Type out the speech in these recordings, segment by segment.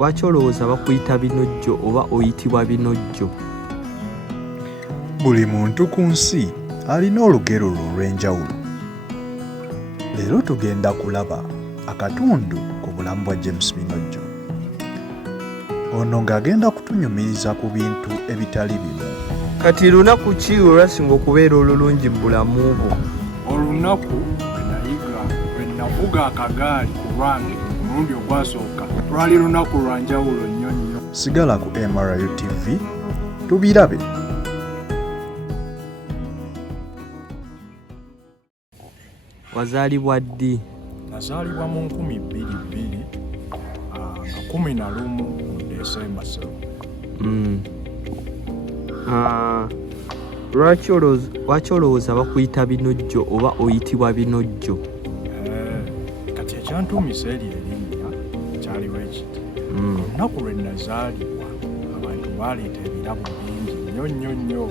lwaki olowooza bakuyita Binojjo oba oyitibwa Binojjo? Buli muntu ku nsi alina olugero lwe olw'enjawulo. Leero tugenda kulaba akatundu ku bulamu bwa James Binojjo. Ono ng'agenda kutunyumiriza ku bintu ebitali bimu. Kati lunaku ki olwasinga okubeera olulungi mu bulamu bwo? Olunaku lwe nayiga lwe navuga akagaali ku lwange omulundi ogwasooka lwali lunaku lwa njawulo nnyo nnyo. Sigala ku MRU TV tubirabe. Wazaalibwa ddi? Nazaalibwa mu 2022 nga 11 mu Desemba 7. Lwaki olowooza bakuyita Binojjo oba oyitibwa Binojjo? Kati ekyantuumisa eri erinnya kyaliwo ekiti. Olunaku lwe nazaalibwa abantu baleeta ebirabo bingi nnyo nnyo nnyo.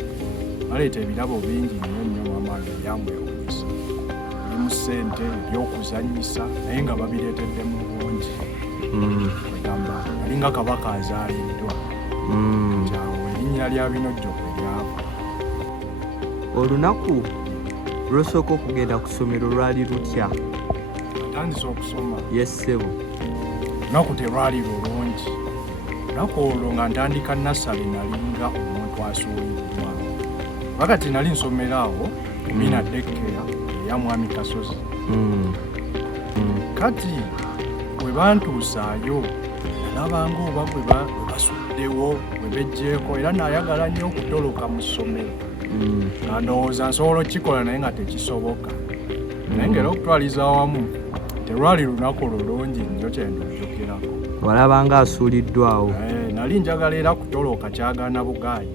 Baleeta ebirabo bingi nnyo nnyo mama ebyamwewuunyisa. Birimu ssente ebyokuzannyisa naye nga babireetedde mu bungi. Egamba alinga kabaka azaaliddwa. Kyawo erinnya lya Binojjo kwe lyava. Olunaku lw'osooka okugenda ku ssomero lwali lutya? Natandise okusoma. Yes ssebo. Olunaku terwali lulungi. Olunaku olwo nga ntandika nassale nalinga omuntu asuuliddwa. Wakati nali nsomera awo mina dekkeya eya Mwami Kasozi. Kati bwe bantuusaayo nalabanga oba bwe basuddewo bwe bejjeeko era nayagala nnyo okutoloka mu ssomero. Ndowooza nsobola okukikola naye nga tekisoboka. Naye ngera okutwaliza awamu terwali lunaku lulungi nnyo kye ndujjukirako. Walabanga asuuliddwawo? Nali njagala era kutoloka kyagaana bugaayi.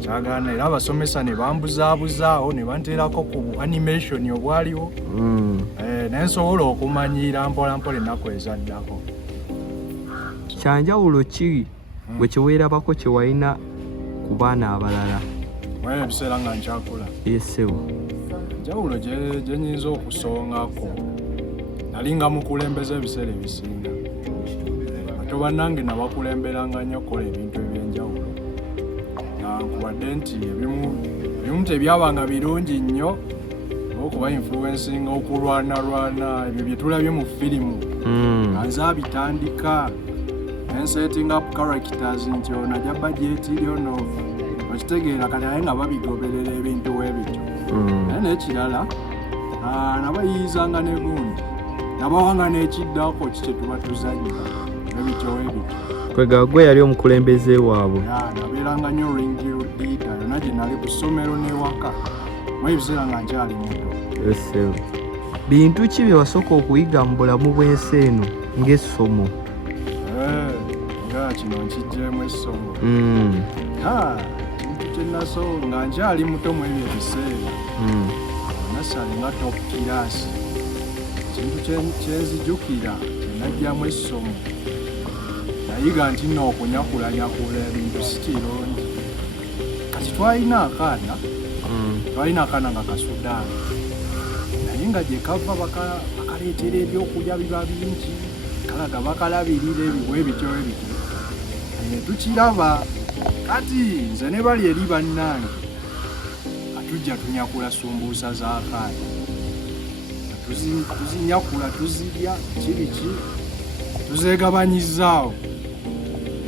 Kyagaana era abasomesa ne bambuzaabuzaawo ne banteerako ku animation obwaliwo. Naye nsobola okumanyiira mpola mpola ennaku ezaddako. Kyanjawulo ki bwe kyeweerabako kye walina ku baana abalala? Ebiseera nga nkyakula. Ssebo. Enjawulo gye nnyinza okusongako nali nga mukulembeza ebiseera ebisinga. Bato bannange nabakulemberanga nnyo okukola ebintu eby'enjawulo. Nkubadde nti ebimu tebyabanga birungi nnyo okuba influencinga okulwanalwana ebyo bye tulabye mu firimu. Nga nze abitandika setting up characters nti ono ajja budget ono okitegeera kati naye nga babigoberera ebintu webityo. Naye n'ekirala nabayiyizanga ne gundi nabawanga n'ekiddako ki kyetuba tuzannya ebityo webityo. Kwega gwe yali omukulembeze waabwe? Nabeeranga nnyo ring leader yonna gye nali ku ssomero n'ewaka mu ebiseera nga nkyali muto. Ssebo. Bintu ki bye wasooka okuyiga mu bulamu bw'ensi eno ng'essomo? Nga kino nkiggyemu essomo. Kintu kye nasooka nga nkyali muto mu ebyo ebiseera. Nassale nga top class. Kintu kyenzijjukira kyenaggyamu essomo. Nayiga nti nno okunyakulanyakula ebintu si kirungi. Kati twalina akaana nga Kasudaani. Naye nga gye kava bakaleetera ebyokulya biba bingi. Kalaga bakalabirira ebiwe ebityo ebityo. Ne tukiraba. Kati nze ne bali eri bannange atujja tunyakula sumbuusa z'akaana. Tuzinyakula tuzirya kiriki tuzeegabanyizaawo.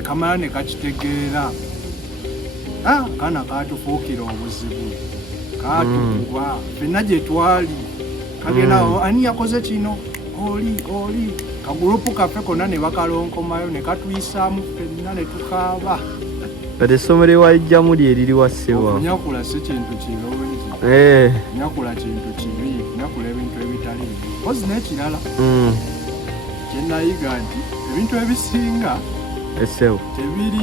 Kamala ne kakitegeera. Akaana kaatufuukira obuzibu. Kaatukuba. Ffenna gye twali. Kagendawo ani yakoze kino? Oli. Kagurupu kaffe konna ne bakalonkomayo ne katuyisaamu ffenna ne tukaaba. Kati essomero ewalijjamu lye liriwa ssebo? Okunyakula si kintu kirungi. Kunyakula kintu kibi. Kunyakula ebintu ebitali bibi. Kozi n'ekirala kye nayiga nti ebintu ebisinga tebiri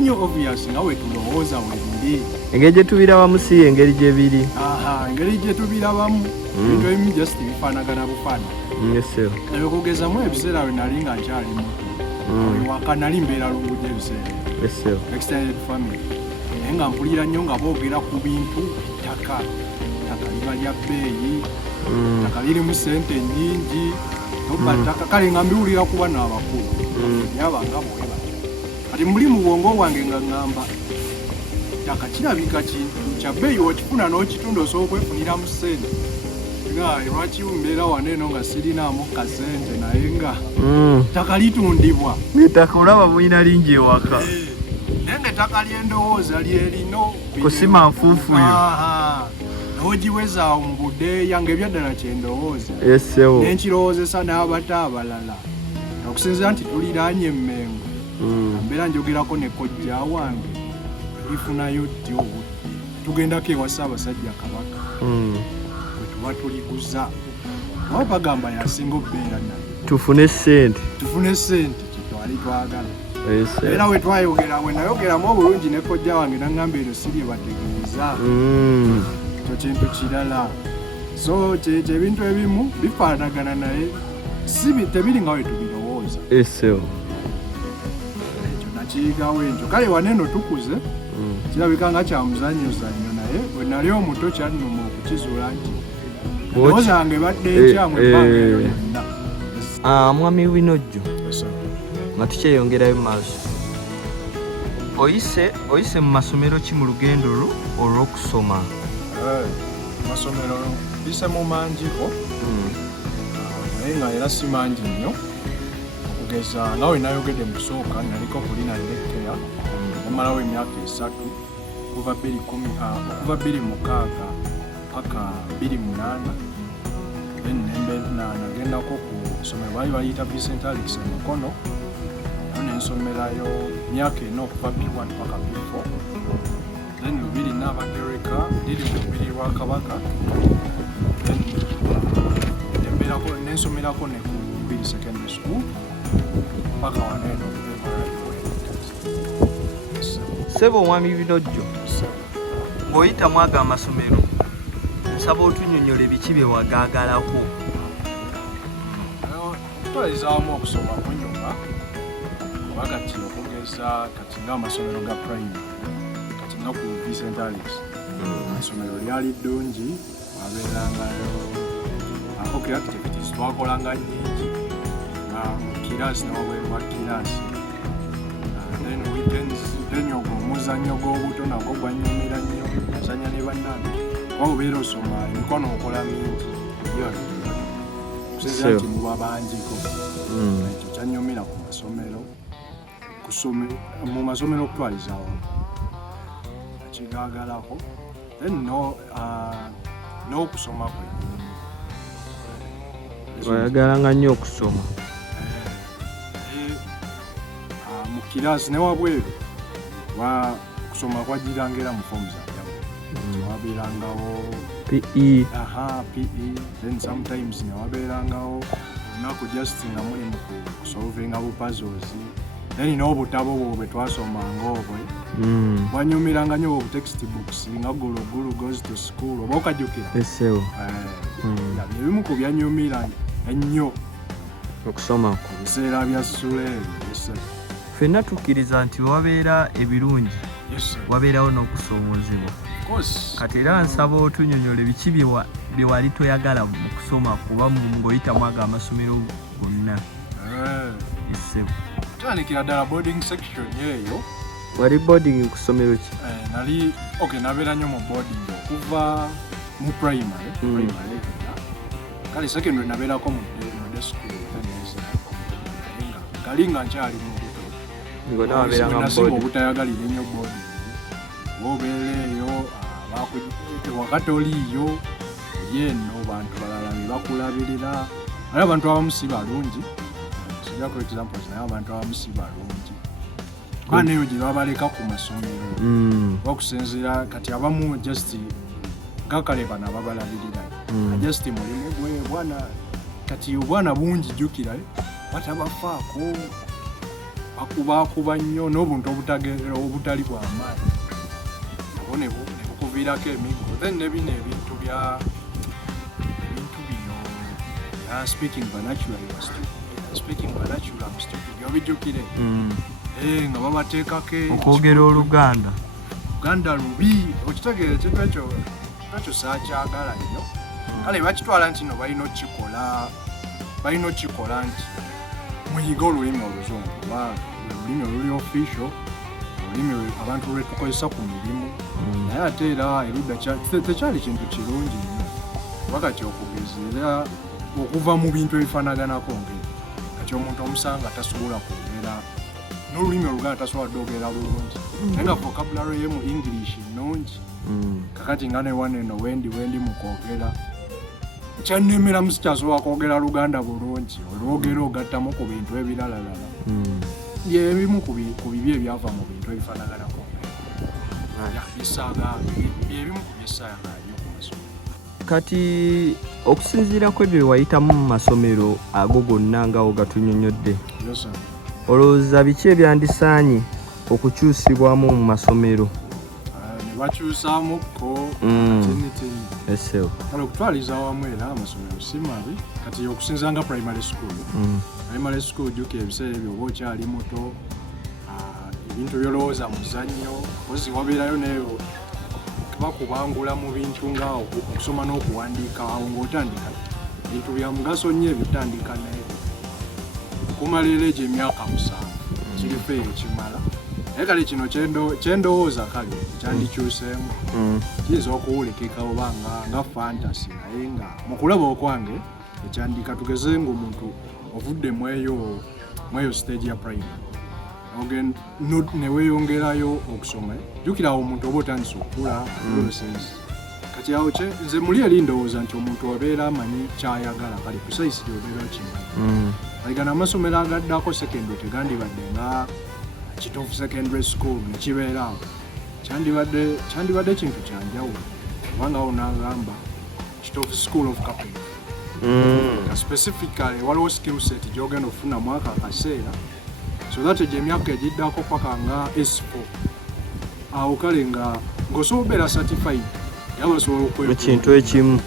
nnyo obvious nga we tulowooza we biri. Engeri gye tubirabamu si engeri gye biri. Engeri gye tubirabamu ebintu ebimu just bifaanagana bufaanana. Ebyo kugezamu ebiseera we nali nga nkyali muto. Ewaka nali mbeera lungu gy'ebiseera. Extended family. Naye nga mpulira nnyo nga boogera ku bintu ttaka liba lya bbeeyi. Ttaka lirimu ssente nnyingi. kale nga mbiwulira kuba n'abakulu yabanga bweba kati muli mu bwongo bwange nga ŋŋamba ettaka kirabika kintu kya bbeeyi okifuna n'okitunda osobola okwefuniramu ssente lwaki mbeera wano eno nga sirinaamu kasente naye nga ettaka litundibwa ettaka olaba mulina lingi ewaka naye nga ettaka ly'endowooza lyerino kusima nfuufuyo n'ogiwezaawo mu budeeya ng'ebyaddala kyendowooza n'enkirowoozesa n'abata abalala okusinzira nti tuliraanye emmengo mbeera njogerako ne kojja wange lifunayo ddi tugendako ewa Ssaabasajja Kabaka bwe tuba tuliguza oba bagamba yasinga obbeera naye tufune ssente kyetwali twagala era we nayogeramu obulungi ne kojja wange naŋŋamba eno siri bategeeza ekyo kintu kirala so ebintu ebimu bifaanagana naye tebiri nga we tubirowooza ekyo nakiyigawo ekyo kale waneeno tukuze kirabika nga kyamuzanyozanyo naye bwe nali omuto kyannuma okukizuula nti endowooza yange badde ekyamu ebbanga eyo lyonna. Mwami Binojjo nga tukyeyongerayo mu maaso oyise mu masomero ki mu lugendo lwo olw'okusoma? Amasomero bisemu mangiko naye nga era si mangi nnyo okugeza nga we nayogedde mu kusooka naliko kulina lekkeya namalawo emyaka 3 okuva 2006 paka 2008 nagendako ku ssomero baali bayita Vincent Alex Mukono nensomerayo myaka 4 okuva B1 paka B4 then lubiri n'abagereka liri mu lubiri lwa Kabaka nensomerako ne ku Lubiri Secondary School paka waneeno Ssebo Mwami Binojjo ng'oyitamu ago amasomero nsaba otunnyonnyola biki bye wagaagalako? twalizaamu okusoma kunyuma kuba kati okugeza kati ng'amasomero ga primary kati nga ku Vincent Alex isomero lyali ddungi wabeerangayo activities twakolanga nnyingi mu kiraasi n'obweru bwa kiraasi then weekends then ogwo omuzannyo gw'obuto nagwo gwannyumira nnyo ozannya ne bannange oba obeera osoma emikono okola mingi kusinzira nti muba bangiko ekyo kyannyumira ku masomero mu masomero okutwalizawo akigaagalako then n'okusoma kwe wayagalanga nnyo okusoma mu kiraasi ne wabweru kusoma kwajiranga era mu fomu zanjawulo wabeerangawo PE then sometimes newabeerangawo olunaku just nga muli mu kusolvinga bu puzzles then n'obutabo bwo bwe twasomanga obwe bwanyumiranga nnyo obu textbooks nga Gulu Goes to School oba okajjukira ebimu ku byanyumira ennyo okusoma ku biseera bya Suleeri. Ffenna tukkiriza nti wabeera ebirungi wabeerawo n'okusoomozebwa kati era nsaba otunnyonnyola biki bye wali toyagala mu kusoma kuba ng'oyitamu ago amasomero gonna? Tutandikira ddala boarding section eyo. Wali boarding ku ssomero ki? Nabeera nnyo mu boarding okuva mu primary kale secondary nabeerako mu day school kali nga nkyali mu obutayagalira ennyo boarding obeera eyo wakati oliiyo yeeno bantu balala be bakulabirira naye abantu abamu si balungi sijja ku examples naye abantu abamu si balungi kuba neyo gye babaleka ku masomero okusinziira kati abamu just gakale bano ababalabirira just mulimu gwe bwana kati obwana bungi jjukira batabafaako bakubakuba nnyo n'obuntu obutali bw'amaanyi nabo ne bukuviirako emiggo then ne bino ebintu bino speaking vernacular obijjukire nga babateekako okwogera Oluganda lubi okitegeera ekintu ekyo saakyagala nnyo kale bakitwala nti no balina okukikola balina okikola nti muyiga olulimi oluzungu kuba olulimi oluli official, olulimi abantu lwe tukozesa ku mirimu. Naye ate era erudda tekyali kintu kirungi nnyo kuba kati okugezera okuva mu bintu ebifanaganako kati omuntu omusanga tasobola kwogera n'olulimi oluganda tasobola ddogera bulungi naye nga vocabulary ye mu English nnungi. Kakati nga ne waneno wendi mu kwogera kyannemera musikyasobola kwogera luganda bulungi olwogera ogattamu ku bintu ebiralalala byebimu ku bibi ebyava mu bintu ebifanaganako byebimu ku byesaaga ebyokumasomero. Kati okusinziira ku ebyo wayitamu mu masomero ago gonna nga ogatunyonyodde, olowooza biki ebyandisaanye okukyusibwamu mu masomero? Ne bakyusaamukko kale okutwaliza awamu era amasomero si mabi kati okusinza nga primary school jjukira ebiseera ebyo oba okyali muto ebintu byolowooza muzannyo ozi wabeerayo neyo bakubangula mu bintu nga okusoma n'okuwandiika awo ng'otandika ebintu bya mugaso nnyo ebitandika naye kumalira egyo emyaka 7 kirifo eyo kimala naye kale kino kyendowooza kale kyandikyuseemu kiyinza okuwulikika oba nga fantasy naye nga mu kulaba okwange ekyandika tugeze ng'omuntu ovudde mweyo stage ya primary neweeyongerayo okusoma jjukira awo omuntu oba otandise okukula kati awo nze muli eri ndowooza nti omuntu obeera amanyi kyayagala kale precisely obeera okimanyi aigana amasomero agaddako secondary tegandibadde nga kituufu secondary school nekibeeraawo kyandibadde kintu kyanjawulo kubanga awo nagamba kituufu school of carpentry specifically waliwo skill set gyogenda okufuna mwaka akaseera so that egyo emyaka egiddako paka nga S4 awo kale nga ng'osobola obeera certified yaba osobola mu kintu ekimu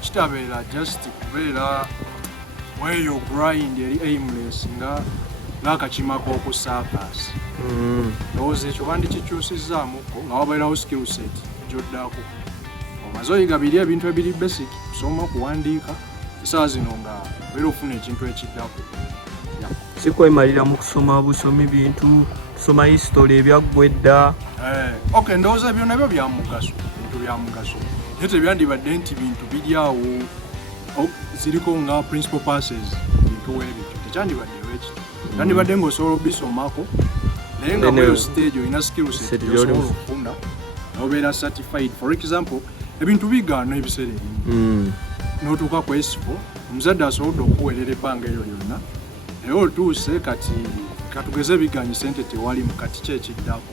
kitabeera just kubeera weeyo grind eri aimless ng'akakima k'okusaakaasi ndowooza ekyo bandikikyusizzaamukko nga wabeerawo skill set gy'oddako omaze oyiga biri ebintu ebiri basic kusoma okuwandiika essaawa zino nga obeera ofuna ekintu ekiddako si kwemalira mu kusoma busomi bintu kusoma history ebyaggwedda ndowooza ebyo nabyo byamugaso bintu byamugaso naye tebyandibadde nti bintu biryawo ziriko nga principal passes bintu webityo tekyandibaddewo ekiti kyandibadde ng'osobola obisomako naye nga bweyo stage olina skill set osobola okufuna nobeera certified. For example ebintu bigaana ebiseera ebimu n'otuuka ku S4 omuzadde asobodde okukuweerera ebbanga eryo lyonna naye otuuse kati katugeze biganye sente tewalimu kati kyekiddako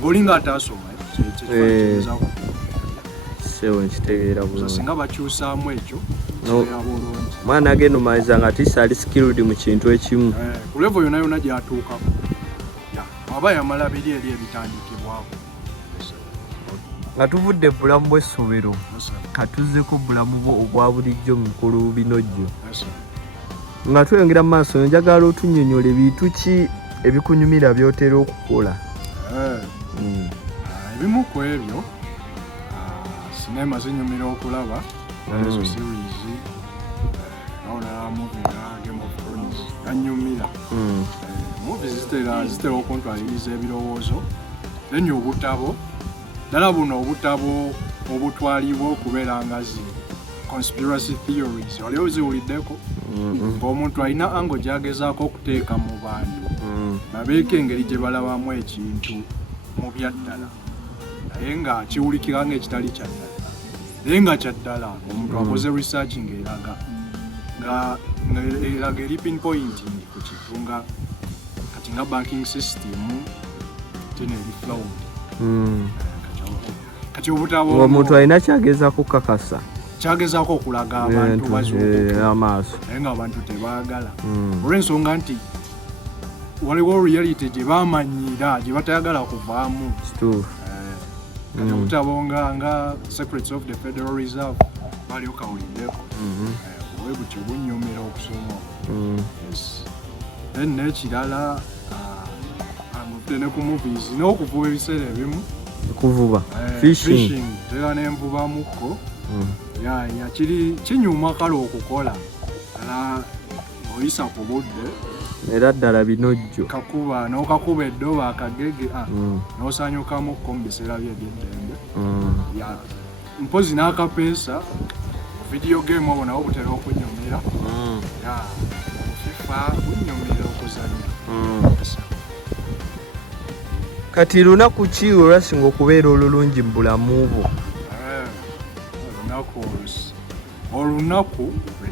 ng'olinga ataasoma kyekyezaako nkitegeera bulungi singa bakyusaamu ekyo kibeera bulungi mwana agenda omaliza nga tisaali skilled mu kintu ekimu ku level yonna yonna gyatuukako aba yamala biri eri ebitandikibwako. Nga tuvudde bulamu bw'essomero katuzzeko bulamu bwo obwa bulijjo mukulu Binojjo nga tweyongera mu maaso njagala otunnyonnyola ebintu ki ebikunyumira by'otera okukola? Ebimu ku ebyo sinema zinyumira okulaba ezo series naona movie nga Game of Thrones ganyumira movies zitera okuntwaliriza ebirowoozo then obutabo ddala buno obutabo obutwalibwa okubeera nga conspiracy theories wali oziwuliddeko ng'omuntu alina ango gy'agezaako okuteeka mu bantu babeeko engeri gye balabamu ekintu mu byaddala naye nga kiwulikira ng'ekitali kyaddala naye nga kyaddala omuntu akoze research ng'eraga eri pinpointing ku kintu nga kati nga banking system tena eri flawed kati obutabo omuntu alina kyagezaako kukakasa kyagezaako okulaga abantu amaaso naye ng'abantu tebaagala olw'ensonga nti waliwo reality gye baamanyira gye batayagala kuvaamu kati obutabo nga Secrets of the Federal Reserve bali okawuliddeko obwe butyo bunnyumira okusoma then n'ekirala amuvudde ne ku movies n'okuvuba ebiseera ebimu kuvuba fishing tera n'envubamukko ya kinyuma kale okukola ala oyisa ku budde era ddala binojjo kakuba n'okakuba eddoba akagege n'osanyukamu mu biseera by'eddembe ya mpozi n'akapeesa video game obo nawo butera okunyumira ya FIFA bunyumira okuzanya kati lunaku ki olwasinga okubeera olulungi mu bulamu bwo? Olunaku lwe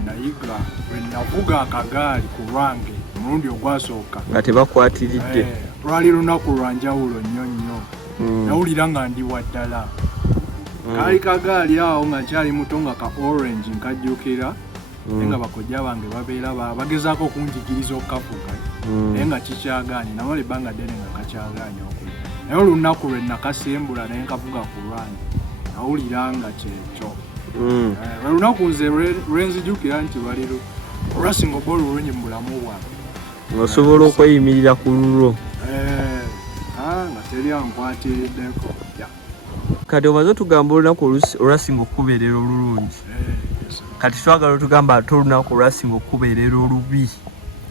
navuga akagaali ku lwange omulundi ogwasooka nga tebakwatiridde lwali lunaku lwa njawulo nnyo nnyo nawulira nga ndi waddala kaali kagaali awo nga nkyali muto nga ka orange nkajjukira naye nga bakojja bange babeera bagezaako okunjigiriza okukavuga naye nga kikyagaanye namala ebbanga ddene nga kakyagaanye okuli naye olunaku lwe nakasembula naye nkavuga ku lwange nawulira nga kyekyo lunaku nze lwenzijukira nti lwali olwasinga oba olulungi mu bulamu bwange osobola okweyimirira ku lulwo nga teri ankwatiriddeko kati omaze otugamba olunaku olwasinga okukubeerera olulungi kati twagala otugamba ate olunaku olwasinga okukubeerera olubi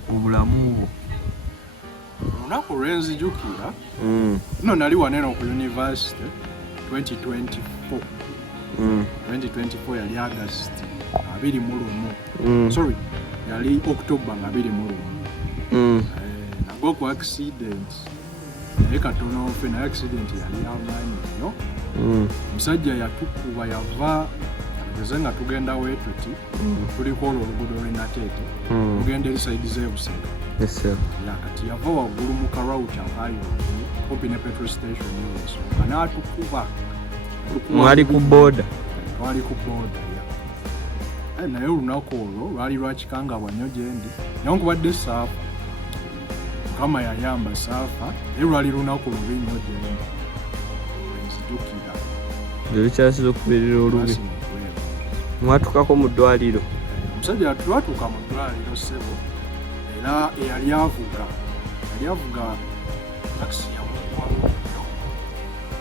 mu bulamu bwo. Olunaku lwenzijukira nno nali waneno ku university 2024 yali August 21 sorry yali October 21 nagwa ku accident naye katono ffe naye accident yali amaanyi nnyo omusajja yatukuba yava tugeze nga tugenda wetuti tuliko olwo oluguudo lwenateete tugenda eri saidi z'ebusega kati yava waggulu mu karawuta ngaayo kumpi ne petrol station yesooka n'atukuba mwali ku booda naye olunaku olwo lwali lwakikangabwa nnyo gyendi newankubadde saafa mukama yayamba saafa naye lwali lunaku lubi nnyo gyendi enzijukira lukyasiza okubeerera olubi. Mwatukako mu ddwaliro? Omusajja twatuuka mu ddwaliro ssebo era eyali avuga takisi yamukwako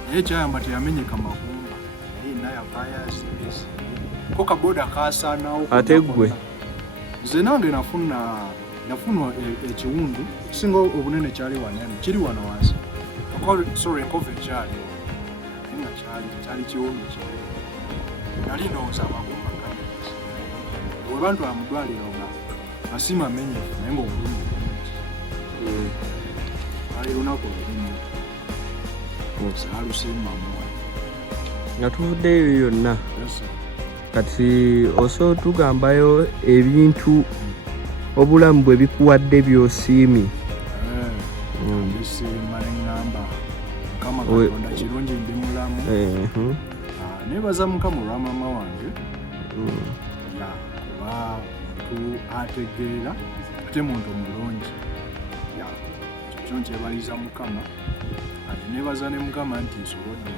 naye ekyayamba teyamenyeka magumba naye nayavaayo asibisi ko kaboda kasaanawo ate gwe nze nange nafunwa ekiwundu kisinga obunene kyali wanene kiri wano wansi sorry enkova ekyaliwo naye nga kyali kiwundu kiri nali ndowooza amagumba webantu amudwaliro nga asima menyefu naye nga obulungi ali lunaku olulimi saalusimamuwa nga tuvuddeyo yonna kati osobola tugambayo ebintu obulamu bwe bikuwadde byosiimye? Bisiima neŋŋamba Mukama Katonda kirungi ndi mulamu neebaza Mukama olwa maama wange kuba muntu ategeera ate muntu mulungi kyokyo nkyebaliza Mukama ate neebaza ne Mukama nti nsobodde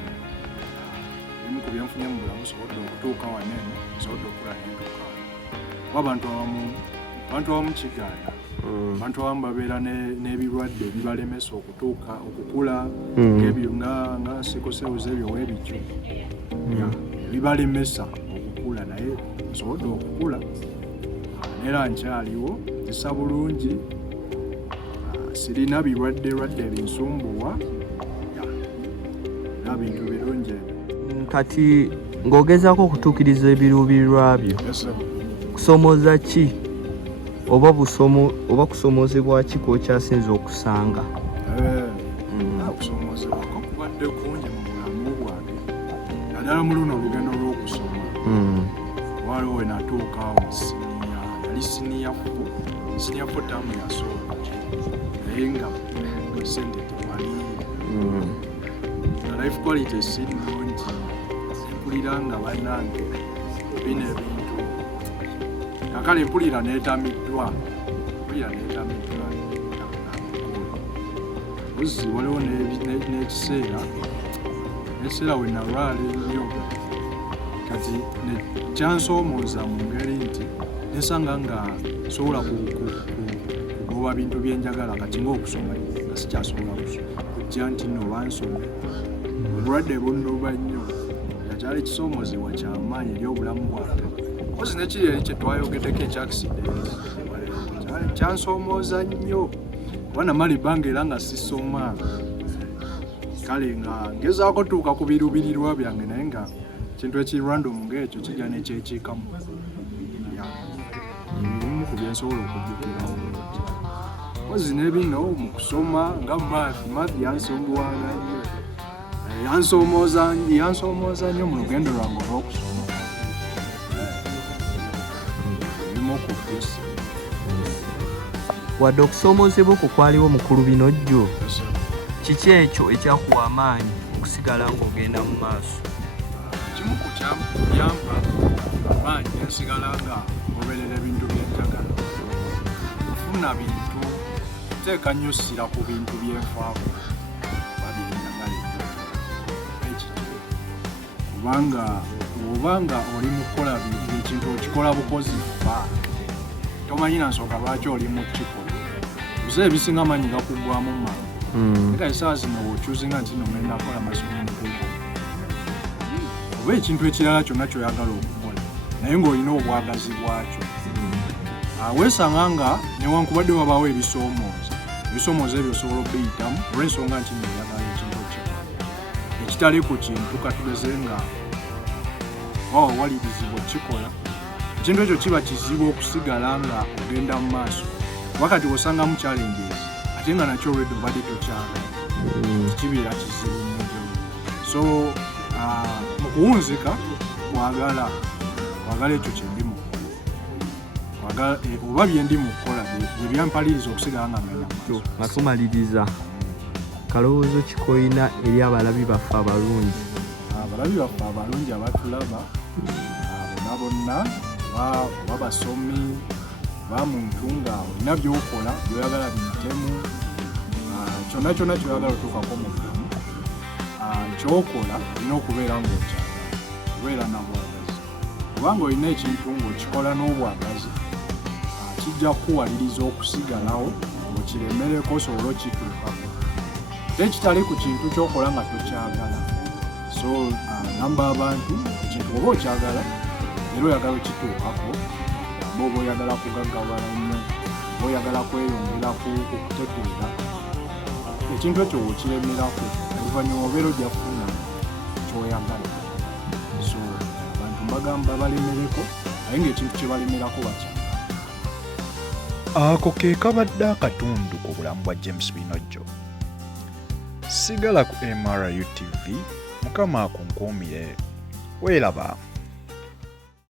emu ku byenfunye mu bulamu nsobodde okutuuka wanene nsobodde okula nentuuka abantu abamu kigaana abantu abamu babeera n'ebirwadde ebibalemesa okukula ebyo nga sikosewuza ebyo weebityo ebibalemesa okukula naye nsobodde okukula era nkyaliwo zisa bulungi sirina birwadde binsumbuwa era bintu birungi. Kati ng'ogezaako okutuukiriza ebiruubirirwa byo kusomooza ki oba kusomozebwa ki kwokyasinze okusanga? Okusomozebwako kubadde kungi mu bulamu bwange naddala mu luno olugendo lw'okusoma waliwo we natuuka yali siniya fo taamu yasooka naye nga sente tewali life quality si nnungi mpulira nga bannange bino ebintu kakale mpulira neetamiddwa ozi waliwo n'ekiseera we nalwala ennyo kati kyansoomooza mu ngeri nti nesanga nga sobola kugoba bintu byenjagala kati ngaokusoma nga sikyasobola kujja nti nno bansoma obulwadde bunduba nnyo kyali ekisoomozebwa kyamaanyi eri obulamu bwange. Kozi nekiri eri kye twayogeddeko ekyakisidenti kyansoomooza nnyo kuba namala ebbanga era nga sisoma. Kale nga ngezaako tuuka ku biruubirirwa byange naye nga kintu ekiri random ng'ekyo kijja nekyekiikamu. Ebimu ku byensobola okujjukirawo. Kozi n'ebino mu kusoma nga maathi yansumbuwanga nnyo. Yansomooza nnyo mu lugendo lwange olw'okusoma. Ebimu ku byose. Wadde okusoomozebwa okwo kwaliwo mukulu Binojjo, kiki ekyo ekyakuwa amaanyi okusigala ng'ogenda mu maaso? Kimu ku kyampa amaanyi ensigala nga ngoberera ebintu byenjagala. Okufuna bintu teeka nnyo ssira ku bintu byenfaako oba byenjagala ekyo. Kubanga oli mu kukola ekintu okikola bukozi ba tomanyi na nsonga lwaki oli mu kukikola. Biseera ebisinga amaanyi gakuggwamu mangu. Eka essaawa zino bw'okyuzinga nti nno ngenda kukola masomo mutuufu oba ekintu ekirala kyonna ky'oyagala okukola naye ng'olina obwagazi bwakyo. Weesanga nga newankubadde wabaawo ebisoomooza ebyo osobola okubiyitamu olw'ensonga nti nno oyagala ekintu okikola. Ekitali ku kintu katugeze nga wawalirizibwa okukikola, ekintu ekyo kiba kizibu okusigala nga ogenda mu maaso. Wakati osangamu challenges ate nga nakyo olwedde obadde tokyagala kibeera kizibu nnyo. So mu kuwunzika wagala ekyo kyendi mu kukola oba byendi mu kukola bye byampaliriza okusigala nga ngenda maaso. Nga tumaliriza, kalowoozo kikoyina eri abalabi baffe abalungi? Abalabi baffe abalungi abatulaba bonna babasomi muntu nga olina by'okola byoyagala biyitemu, kyonna kyoyagala otuukako mu bulamu kyokola olina okubeera ng'okyagala, okubeera na bwagazi. Kubanga olina ekintu ng'okikola n'obwagazi kijja kukuwaliriza okusigalawo ng'okiremereko osobole okituukako. Ate ekitali ku kintu kyokola nga tokyagala. So namba abantu ekintu oba okyagala era oyagala okituukako, oba oyagala kugaggawala nnyo, oba oyagala kweyongera ku kutegeera ekintu ekyo wokiremerako, oluvannyuma obeera ojja kufuna kyoyagala. So abantu mbagamba balemereko naye ng'ekintu kye balemerako bakyagala. Ako ke kabadde akatundu ku bulamu bwa James Binojjo. Sigala ku MRU TV, Mukama akunkuumire. Weeraba.